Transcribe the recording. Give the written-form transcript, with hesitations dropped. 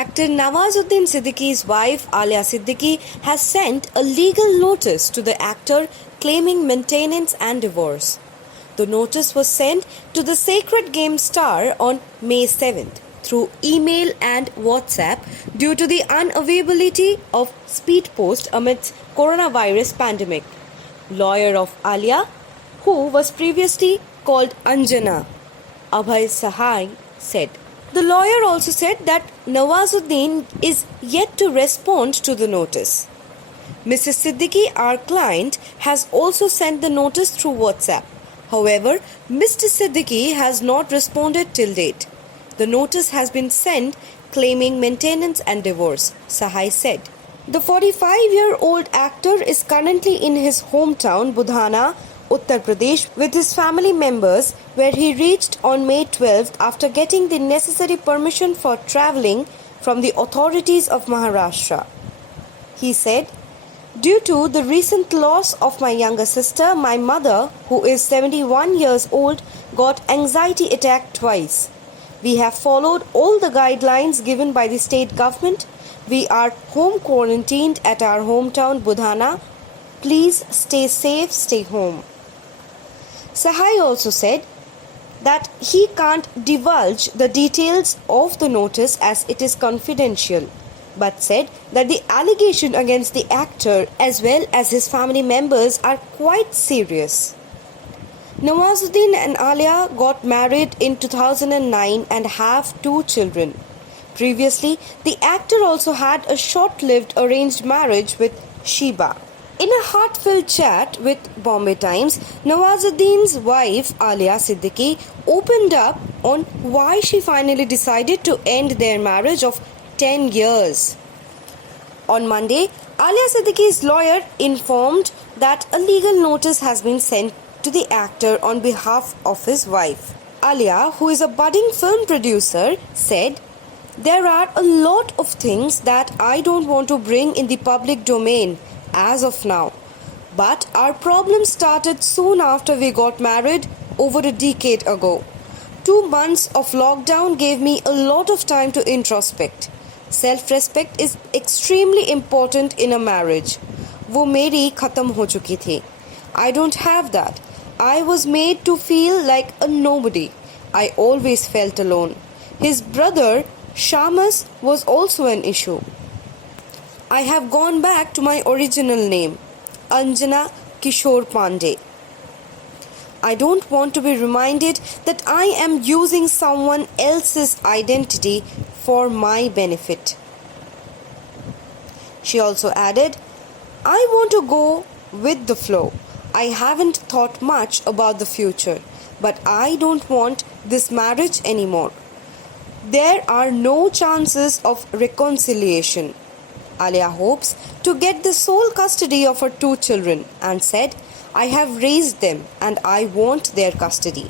Actor Nawazuddin Siddiqui's wife Alia Siddiqui has sent a legal notice to the actor claiming maintenance and divorce. The notice was sent to the Sacred Game star on May 7th through email and WhatsApp due to the unavailability of speed post amidst coronavirus pandemic. Lawyer of Alia, who was previously called Anjana, Abhay Sahai, said. The lawyer also said that Nawazuddin is yet to respond to the notice. Mrs. Siddiqui, our client, has also sent the notice through WhatsApp. However, Mr. Siddiqui has not responded till date. The notice has been sent claiming maintenance and divorce, Sahai said. The 45-year-old actor is currently in his hometown, Budhana, Uttar Pradesh, with his family members, where he reached on May 12th after getting the necessary permission for travelling from the authorities of Maharashtra. He said, "Due to the recent loss of my younger sister, my mother, who is 71 years old, got anxiety attack twice. We have followed all the guidelines given by the state government. We are home quarantined at our hometown Budhana. Please stay safe, stay home." Sahai also said that he can't divulge the details of the notice as it is confidential, but said that the allegation against the actor as well as his family members are quite serious. Nawazuddin and Alia got married in 2009 and have 2 children. Previously, the actor also had a short-lived arranged marriage with Sheba. In a heartfelt chat with Bombay Times, Nawazuddin's wife Alia Siddiqui opened up on why she finally decided to end their marriage of 10 years. On Monday, Alia Siddiqui's lawyer informed that a legal notice has been sent to the actor on behalf of his wife. Alia, who is a budding film producer, said, "There are a lot of things that I don't want to bring in the public domain as of now. But our problem started soon after we got married over a decade ago. 2 months of lockdown gave me a lot of time to introspect. Self-respect is extremely important in a marriage. वो मेरी खत्म हो चुकी थी. I don't have that. I was made to feel like a nobody. I always felt alone. His brother, Shamus, was also an issue. I have gone back to my original name, Anjana Kishore Pandey. I don't want to be reminded that I am using someone else's identity for my benefit." She also added, "I want to go with the flow. I haven't thought much about the future, but I don't want this marriage anymore. There are no chances of reconciliation." Alia hopes to get the sole custody of her 2 children and said, "I have raised them and I want their custody."